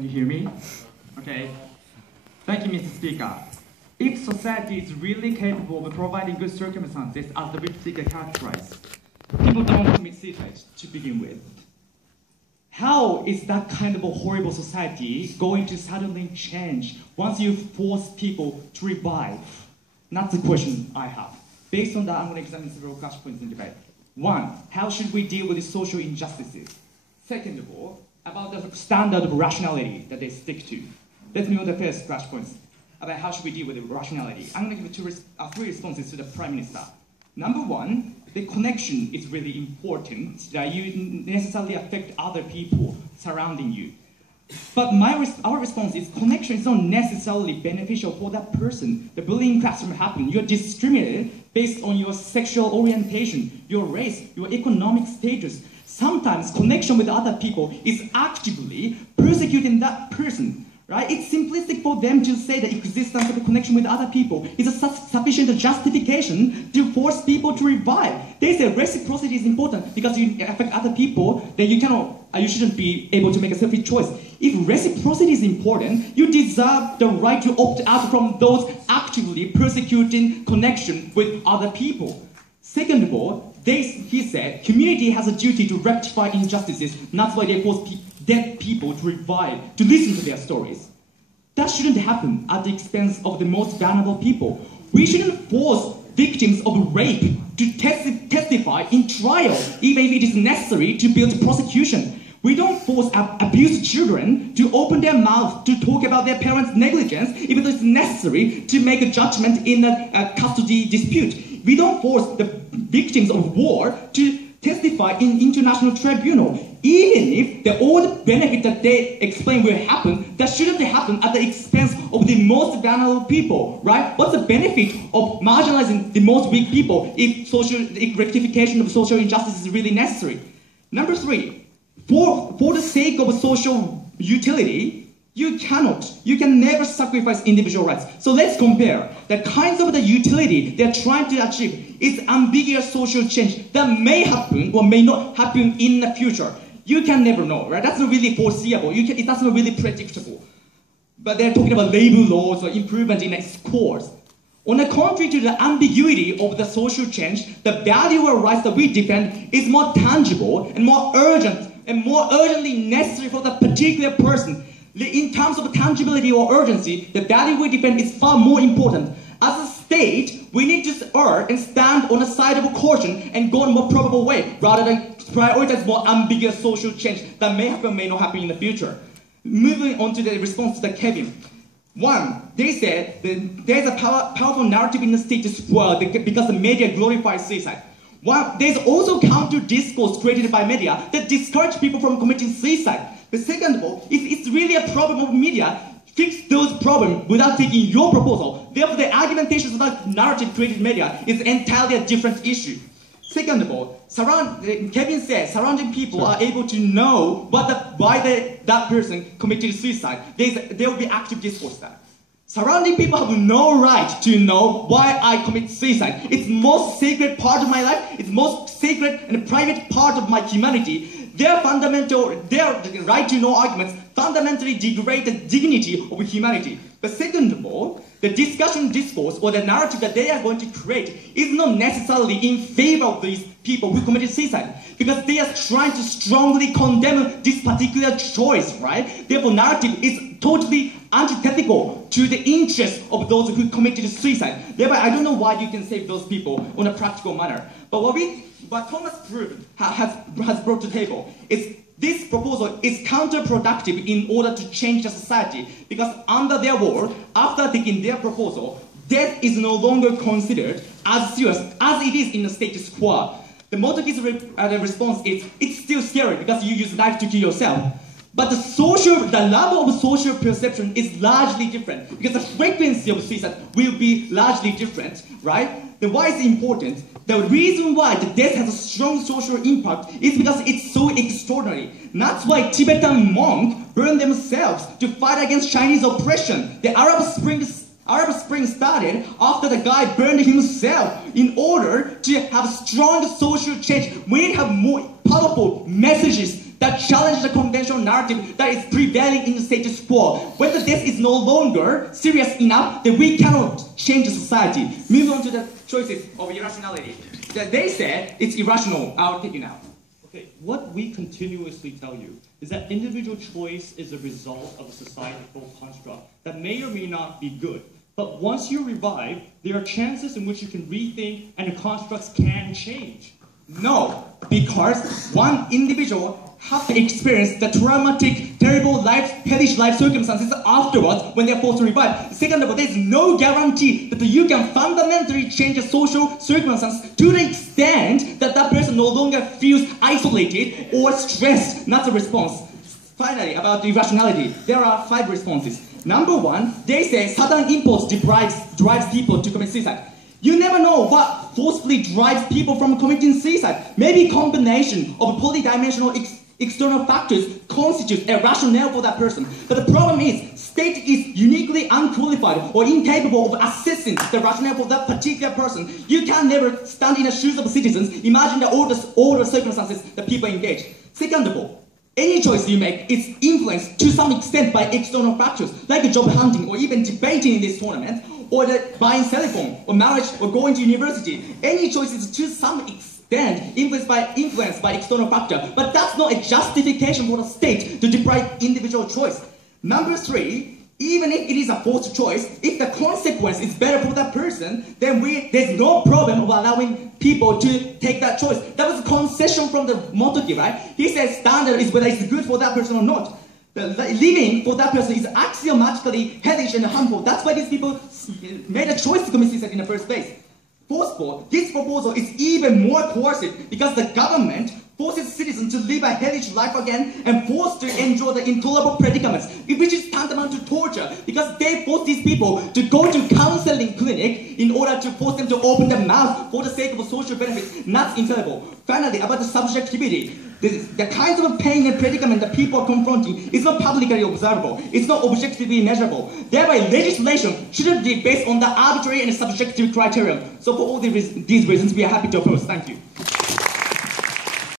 Can you hear me? Okay. Thank you, Mr. Speaker. If society is really capable of providing good circumstances as the rich speaker characterized, people don't commit suicide to begin with. How is that kind of a horrible society going to suddenly change once you force people to revive? That's the question I have. Based on that, I'm going to examine several flashpoints in debate. One, how should we deal with the social injustices? Second of all, about the standard of rationality that they stick to. Let's move on to the first flashpoints about how should we deal with the rationality. I'm going to give three responses to the Prime Minister. Number one, the connection is really important, that you necessarily affect other people surrounding you. But our response is connection is not necessarily beneficial for that person. The bullying classroom happened. You're discriminated based on your sexual orientation, your race, your economic status. Sometimes connection with other people is actively persecuting that person. Right? It's simplistic for them to say the existence of a connection with other people is a sufficient justification to force people to revive. They say reciprocity is important because you affect other people, then you shouldn't be able to make a selfish choice. If reciprocity is important, you deserve the right to opt out from those actively persecuting connection with other people. Second of all, he said, community has a duty to rectify injustices, and that's why they force dead people to revive, to listen to their stories. That shouldn't happen at the expense of the most vulnerable people. We shouldn't force victims of rape to testify in trial, even if it is necessary to build prosecution. We don't force abused children to open their mouth to talk about their parents' negligence, even though it's necessary to make a judgment in a custody dispute. We don't force the victims of war to testify in international tribunal, even if the old benefit that they explain will happen, that shouldn't happen at the expense of the most vulnerable people, right? What's the benefit of marginalizing the most weak people if rectification of social injustice is really necessary? Number three, for the sake of social utility, you can never sacrifice individual rights. So let's compare the kinds of the utility they're trying to achieve. It's ambiguous social change that may happen or may not happen in the future. You can never know, right? That's not really foreseeable. That's not really predictable. But they're talking about labor laws or improvement in scores. On the contrary to the ambiguity of the social change, the value or rights that we defend is more tangible and more urgent and more urgently necessary for the particular person. In terms of tangibility or urgency, the value we defend is far more important. As a state, we need to err and stand on the side of caution and go in a more probable way, rather than prioritize more ambiguous social change that may happen or may not happen in the future. Moving on to the response to the Kevin. One, they said that there's a powerful narrative in the state to spoil because the media glorifies suicide. One, there's also counter discourse created by media that discourage people from committing suicide. But second of all, if it's really a problem of media, fix those problems without taking your proposal. Therefore, the argumentations about narrative created in media is entirely a different issue. Second of all, Kevin says surrounding people are able to know why that person committed suicide. There will be active discourse there. Surrounding people have no right to know why I commit suicide. It's the most sacred part of my life. It's the most sacred and private part of my humanity. Their right to know arguments fundamentally degrade the dignity of humanity. But second of all, the discussion discourse or the narrative that they are going to create is not necessarily in favor of these people who committed suicide, because they are trying to strongly condemn this particular choice, right? Therefore, narrative is totally antithetical to the interests of those who committed suicide. Thereby, I don't know why you can save those people on a practical manner. But what Thomas Pruitt has brought to the table is this proposal is counterproductive in order to change the society, because under their word, after taking their proposal, death is no longer considered as serious as it is in the status quo. The Motoki's response is, it's still scary because you use knife to kill yourself. But the level of social perception is largely different, because the frequency of suicide will be largely different, right? Then why is it important? The reason why the death has a strong social impact is because it's so extraordinary. That's why Tibetan monks burned themselves to fight against Chinese oppression. The Arab Spring started after the guy burned himself in order to have strong social change. We need to have more powerful messages that challenge the conventional narrative that is prevailing in the status quo. When the death is no longer serious enough, then we cannot change the society. Move on to the choices of irrationality. They say it's irrational. I'll take you now. Okay, what we continuously tell you is that individual choice is a result of a societal construct that may or may not be good. But once you revive, there are chances in which you can rethink and the constructs can change. No, because one individual has to experience the traumatic, terrible hellish life circumstances afterwards when they are forced to revive. Second of all, there is no guarantee that you can fundamentally change the social circumstances to the extent that that person no longer feels isolated or stressed. Not a response. Finally, about irrationality, there are 5 responses. Number 1, they say sudden impulse drives people to commit suicide. You never know what forcefully drives people from committing suicide. Maybe a combination of polydimensional external factors constitutes a rationale for that person. But the problem is, state is uniquely unqualified or incapable of assessing the rationale for that particular person. You can never stand in the shoes of citizens, imagine all the circumstances that people engage. Second of all, any choice you make is influenced to some extent by external factors, like job hunting or even debating in this tournament, or buying cell phone, or marriage, or going to university. Any choice is to some extent influenced by external factor, but that's not a justification for the state to deprive individual choice. Number 3, even if it is a forced choice, if the consequence is better for that person, then there's no problem of allowing people to take that choice. That was a concession from the Motoki, right? He says standard is whether it's good for that person or not. The living for that person is axiomatically hellish and harmful. That's why these people made a choice to commit suicide in the first place. Fourth, this proposal is even more coercive because the government forces citizens to live a hellish life again and forced to endure the intolerable predicaments, which is tantamount to torture because they force these people to go to counseling clinic in order to force them to open their mouth for the sake of social benefits. Not intolerable. Finally, about the subjectivity. The kinds of pain and predicament that people are confronting is not publicly observable. It's not objectively measurable. Thereby, legislation shouldn't be based on the arbitrary and subjective criterion. So for all these reasons, we are happy to oppose. Thank you.